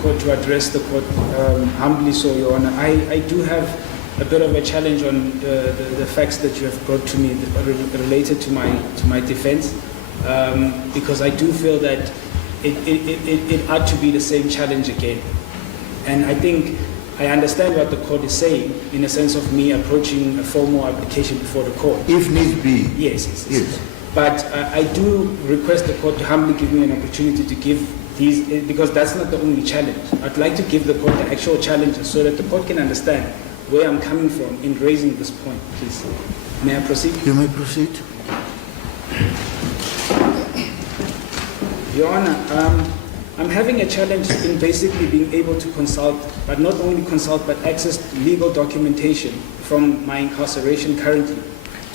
court to address the court humbly so, Your Honor. I do have a bit of a challenge on the facts that you have brought to me related to my defense, because I do feel that it ought to be the same challenge again. And I think I understand what the court is saying in a sense of me approaching a formal application before the court. If need be. Yes. But I do request the court to humbly give me an opportunity to give these, because that's not the only challenge. I'd like to give the court the actual challenges so that the court can understand where I'm coming from in raising this point, please. May I proceed? You may proceed. Your Honor, I'm having a challenge in basically being able to consult, but not only consult, but access legal documentation from my incarceration currently.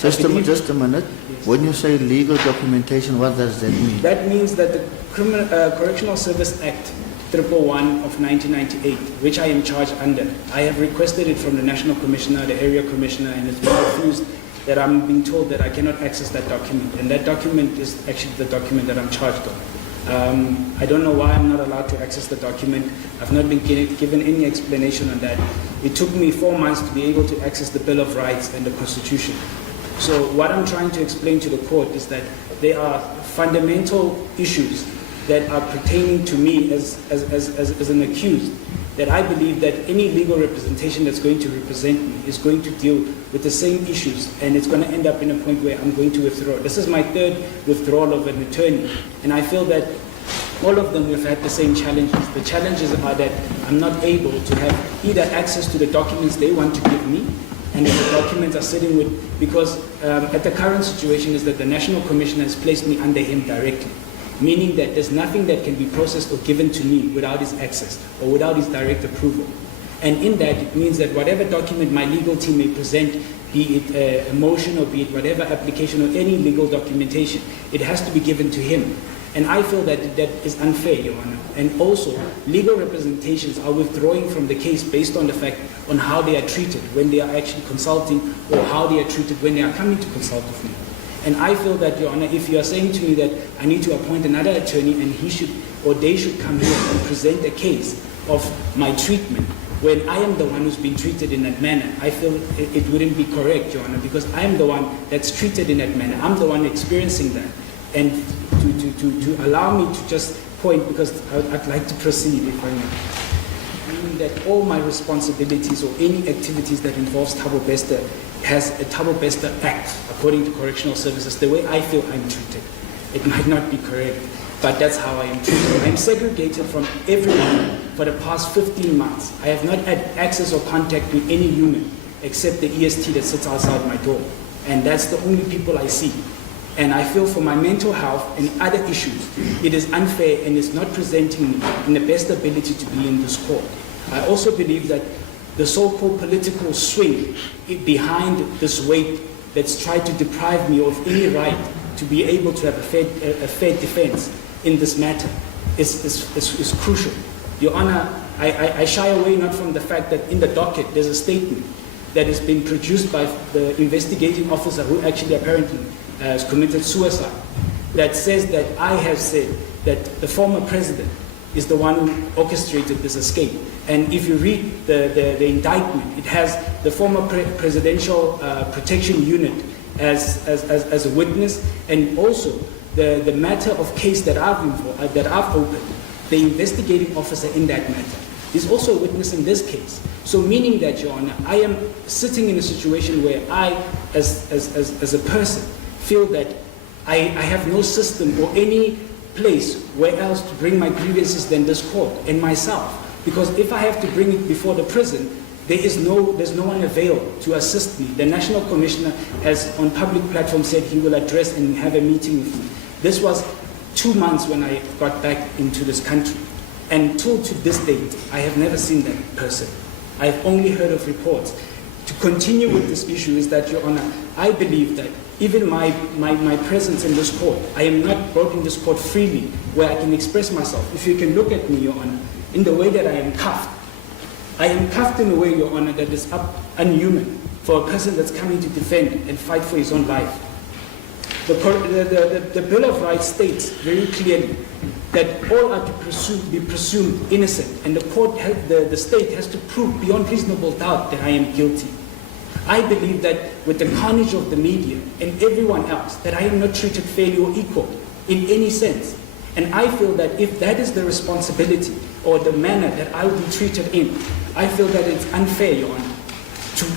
Just a minute. Yes. When you say legal documentation, what does that mean? That means that the Correctional Service Act 111 of 1998, which I am charged under, I have requested it from the National Commissioner, the Area Commissioner, and it's been refused. That I'm being told that I cannot access that document, and that document is actually the document that I'm charged on. I don't know why I'm not allowed to access the document. I've not been given any explanation on that. It took me 4 months to be able to access the Bill of Rights and the Constitution. So what I'm trying to explain to the court is that there are fundamental issues that are pertaining to me as an accused, that I believe that any legal representation that's going to represent me is going to deal with the same issues, and it's going to end up in a point where I'm going to withdraw. This is my third withdrawal of an attorney, and I feel that all of them have had the same challenges. The challenges are that I'm not able to have either access to the documents they want to give me, and if the documents are sitting with, because at the current situation is that the National Commissioner has placed me under him directly, meaning that there's nothing that can be processed or given to me without his access or without his direct approval. And in that, it means that whatever document my legal team may present, be it a motion or be it whatever application or any legal documentation, it has to be given to him. And I feel that that is unfair, Your Honor. And also, legal representations are withdrawing from the case based on the fact on how they are treated when they are actually consulting, or how they are treated when they are coming to consult with me. And I feel that, Your Honor, if you are saying to me that I need to appoint another attorney and he should, or they should come here and present a case of my treatment, when I am the one who's been treated in that manner, I feel it wouldn't be correct, Your Honor, because I am the one that's treated in that manner. I'm the one experiencing that. And to allow me to just point, because I'd like to proceed, if I may, meaning that all my responsibilities or any activities that involves Thabo Bester has a Thabo Bester Act, according to correctional services, the way I feel I'm treated. It might not be correct, but that's how I am treated. I'm segregated from everyone for the past 15 months. I have not had access or contact with any human except the EST that sits outside my door. And that's the only people I see. And I feel for my mental health and other issues, it is unfair and is not presenting me in the best ability to be in this court. I also believe that the so-called political swing behind this weight that's tried to deprive me of any right to be able to have a fair defense in this matter is crucial. Your Honor, I shy away not from the fact that in the docket there's a statement that has been produced by the investigating officer who actually apparently has committed suicide, that says that I have said that the former president is the one who orchestrated this escape. And if you read the indictment, it has the former presidential protection unit as a witness, and also the matter of case that I've opened, the investigating officer in that matter is also a witness in this case. So meaning that, Your Honor, I am sitting in a situation where I, as a person, feel that I have no system or any place where else to bring my grievances than this court and myself. Because if I have to bring it before the prison, there's no one available to assist me. The National Commissioner has on public platform said he will address and have a meeting with me. This was 2 months when I got back into this country. And till to this date, I have never seen that person. I've only heard of reports. To continue with this issue is that, Your Honor, I believe that even my presence in this court, I am not brought in this court freely, where I can express myself. If you can look at me, Your Honor, in the way that I am cuffed in a way, Your Honor, that is unhuman for a person that's coming to defend and fight for his own life. The Bill of Rights states very clearly that all are to be presumed innocent, and the state has to prove beyond reasonable doubt that I am guilty. I believe that with the carnage of the media and everyone else, that I am not treated fairly or equal in any sense. And I feel that if that is the responsibility or the manner that I will be treated in, I feel that it's unfair, Your Honor,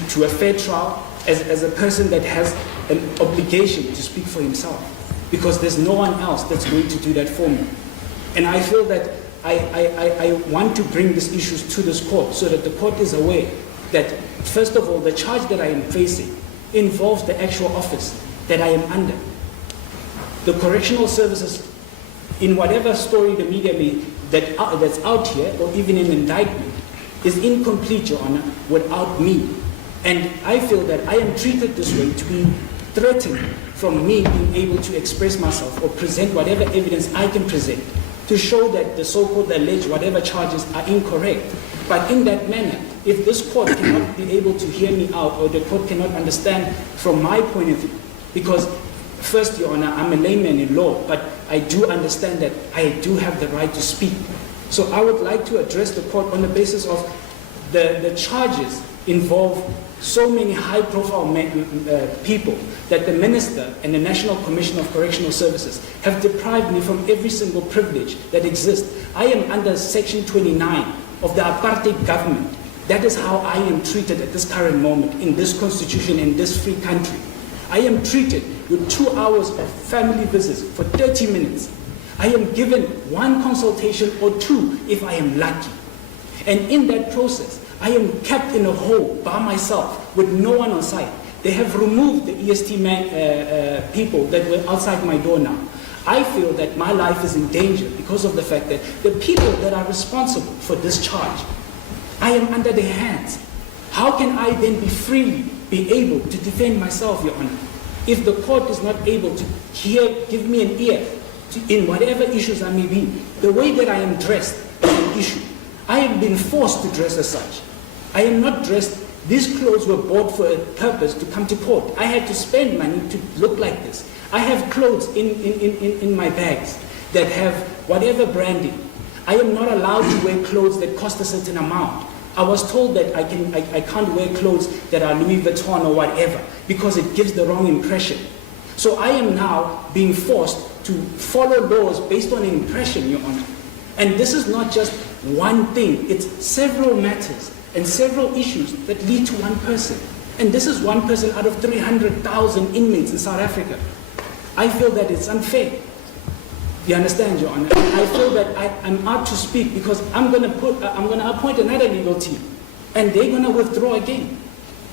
to a fair trial as a person that has an obligation to speak for himself, because there's no one else that's going to do that for me. And I feel that I want to bring these issues to this court so that the court is aware that, first of all, the charge that I am facing involves the actual office that I am under. The correctional services, in whatever story the media that's out here, or even in indictment, is incomplete, Your Honor, without me. And I feel that I am treated this way to be threatened from me being able to express myself or present whatever evidence I can present to show that the so-called alleged whatever charges are incorrect. But in that manner, if this court cannot be able to hear me out, or the court cannot understand from my point of view, because first, Your Honor, I'm a layman in law, but I do understand that I do have the right to speak. So I would like to address the court on the basis of the charges involve so many high-profile people that the Minister and the National Commission of Correctional Services have deprived me from every single privilege that exists. I am under Section 29 of the apartheid government. That is how I am treated at this current moment in this constitution, in this free country. I am treated with 2 hours of family visits for 30 minutes. I am given 1 consultation or 2 if I am lucky. And in that process, I am kept in a hole by myself with no one on site. They have removed the EST people that were outside my door now. I feel that my life is in danger because of the fact that the people that are responsible for this charge, I am under their hands. How can I then be able to defend myself, Your Honor, if the court is not able to give me an ear in whatever issues I may be? The way that I am dressed is an issue. I have been forced to dress as such. I am not dressed. These clothes were bought for a purpose to come to court. I had to spend money to look like this. I have clothes in my bags that have whatever branding. I am not allowed to wear clothes that cost a certain amount. I was told that I can't wear clothes that are Louis Vuitton or whatever because it gives the wrong impression. So I am now being forced to follow laws based on an impression, Your Honor. And this is not just one thing. It's several matters and several issues that lead to one person. And this is one person out of 300,000 inmates in South Africa. I feel that it's unfair. You understand, Your Honor? I feel that I'm out to speak because I'm going to appoint another legal team, and they're going to withdraw again.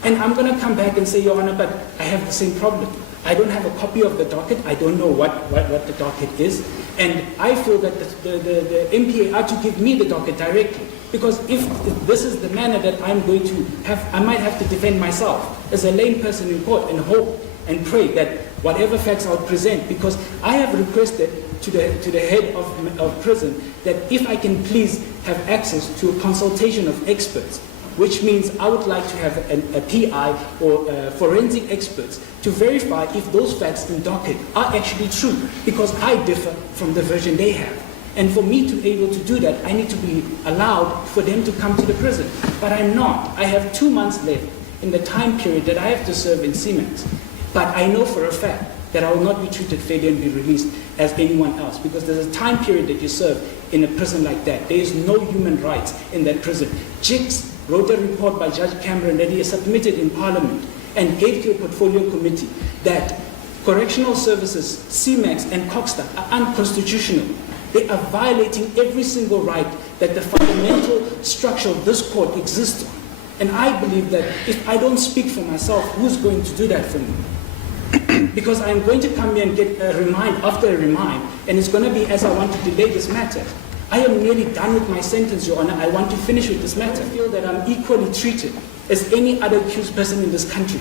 And I'm going to come back and say, Your Honor, but I have the same problem. I don't have a copy of the docket. I don't know what the docket is. And I feel that the MPA are to give me the docket directly. Because if this is the manner that I'm going to have, I might have to defend myself as a lame person in court and hope and pray that whatever facts I'll present, because I have requested to the head of prison that if I can please have access to a consultation of experts, which means I would like to have a PI or forensic experts to verify if those facts in docket are actually true, because I differ from the version they have. And for me to be able to do that, I need to be allowed for them to come to the prison. But I'm not. I have 2 months left in the time period that I have to serve in CMAX. But I know for a fact that I will not be treated fairly and be released as anyone else, because there's a time period that you serve in a prison like that. There is no human rights in that prison. JIX wrote a report by Judge Cameron that he has submitted in Parliament and gave to a portfolio committee that correctional services, CMAX and COGSTAR are unconstitutional. They are violating every single right that the fundamental structure of this court exists on. And I believe that if I don't speak for myself, who's going to do that for me? Because I'm going to come here and get a remind after a remind, and it's going to be as I want to delay this matter. I am nearly done with my sentence, Your Honor. I want to finish with this matter. I feel that I'm equally treated as any other accused person in this country.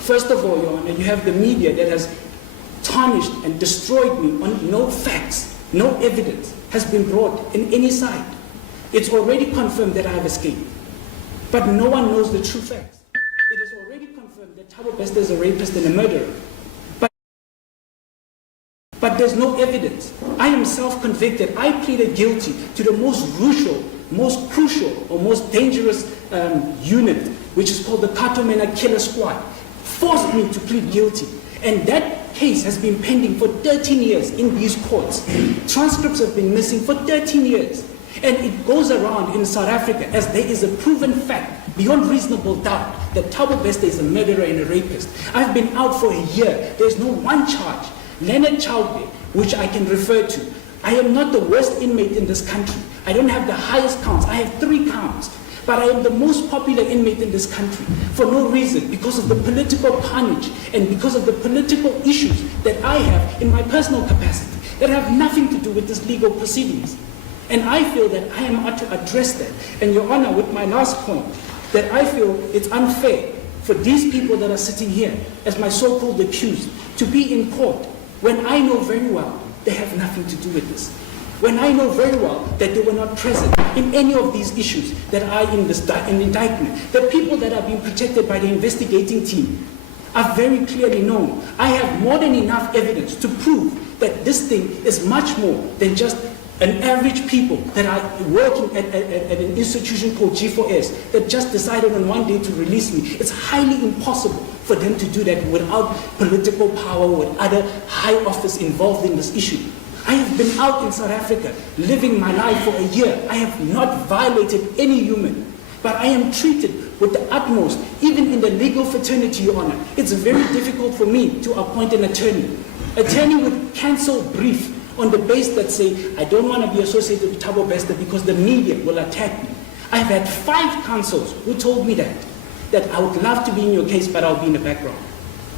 First of all, Your Honor, you have the media that has tarnished and destroyed me on no facts, no evidence has been brought in any side. It's already confirmed that I have escaped, but no one knows the true facts. It is already confirmed that Thabo Bester is a rapist and a murderer. But but there's no evidence. I am self-convicted. I pleaded guilty to the most crucial, or most dangerous unit, which is called the 𝐓𝐇𝐀𝐁𝐎 killer squad, forced me to plead guilty. And that case has been pending for 13 years in these courts. Transcripts have been missing for 13 years. And it goes around in South Africa as there is a proven fact, beyond reasonable doubt, that Thabo Bester is a murderer and a rapist. I've been out for a year. There's no one charge. Leonard Chauke, which I can refer to. I am not the worst inmate in this country. I don't have the highest counts. I have 3 counts. But I am the most popular inmate in this country for no reason, because of the political carnage and because of the political issues that I have in my personal capacity that have nothing to do with this legal proceedings. And I feel that I am out to address that. And Your Honor, with my last point, that I feel it's unfair for these people that are sitting here as my so-called accused to be in court when I know very well they have nothing to do with this. When I know very well that they were not present in any of these issues that are in this indictment. The people that are being protected by the investigating team are very clearly known. I have more than enough evidence to prove that this thing is much more than just an average people that are working at an institution called G4S that just decided on one day to release me. It's highly impossible for them to do that without political power or other high office involved in this issue. I have been out in South Africa, living my life for a year. I have not violated any human, but I am treated with the utmost, even in the legal fraternity, Your Honor. It's very difficult for me to appoint an attorney. Attorney would cancel brief on the basis that say, I don't want to be associated with Thabo Bester because the media will attack me. I've had 5 counsels who told me that I would love to be in your case, but I'll be in the background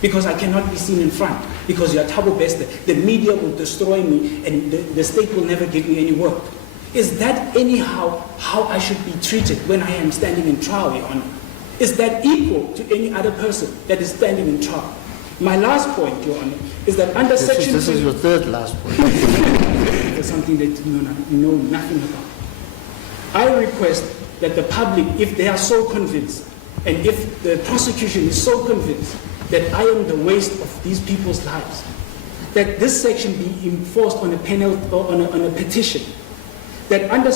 because I cannot be seen in front because you're Thabo Bester. The media will destroy me and the state will never give me any work. Is that anyhow how I should be treated when I am standing in trial, Your Honor? Is that equal to any other person that is standing in trial? My last point, Your Honor, is that under Section... This is your third last point. It's something that you know nothing about. I request that the public, if they are so convinced, and if the prosecution is so convinced that I am the waste of these people's lives, that this section be enforced on a penalty or on a petition, that under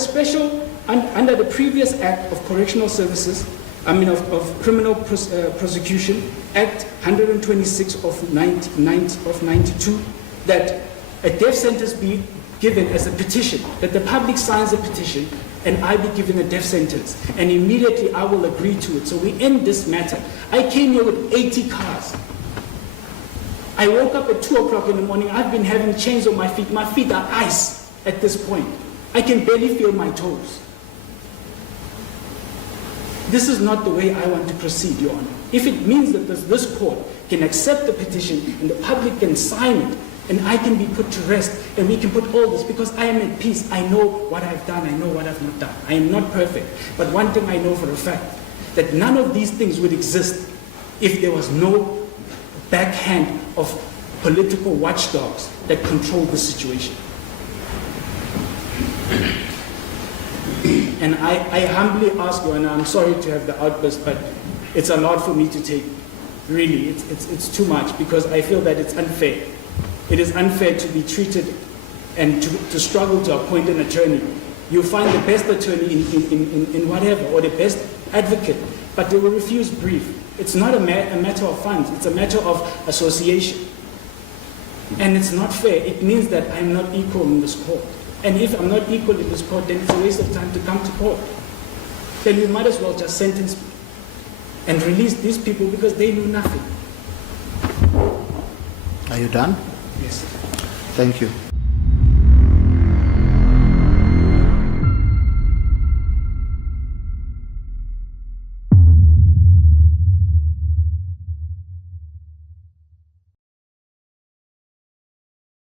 the previous Act of Correctional Services, of Criminal Prosecution, Act 126 of 92, that a death sentence be given as a petition, that the public signs a petition and I be given a death sentence, and immediately I will agree to it. So we end this matter. I came here with 80 cars. I woke up at 2 o'clock in the morning. I've been having chains on my feet. My feet are ice at this point. I can barely feel my toes. This is not the way I want to proceed, Your Honor. If it means that this court can accept the petition and the public can sign it, and I can be put to rest, and we can put all this, because I am at peace. I know what I've done, I know what I've not done. I am not perfect. But one thing I know for a fact, that none of these things would exist if there was no backhand of political watchdogs that control the situation. And I humbly ask you, and I'm sorry to have the outburst, but it's a lot for me to take. Really, it's too much, because I feel that it's unfair. It is unfair to be treated and to struggle to appoint an attorney. You find the best attorney in whatever, or the best advocate, but they will refuse brief. It's not a matter of funds, it's a matter of association. And it's not fair. It means that I'm not equal in this court. And if I'm not equal in this court, then it's a waste of time to come to court. Then you might as well just sentence me and release these people because they knew nothing. Are you done? Yes. Thank you.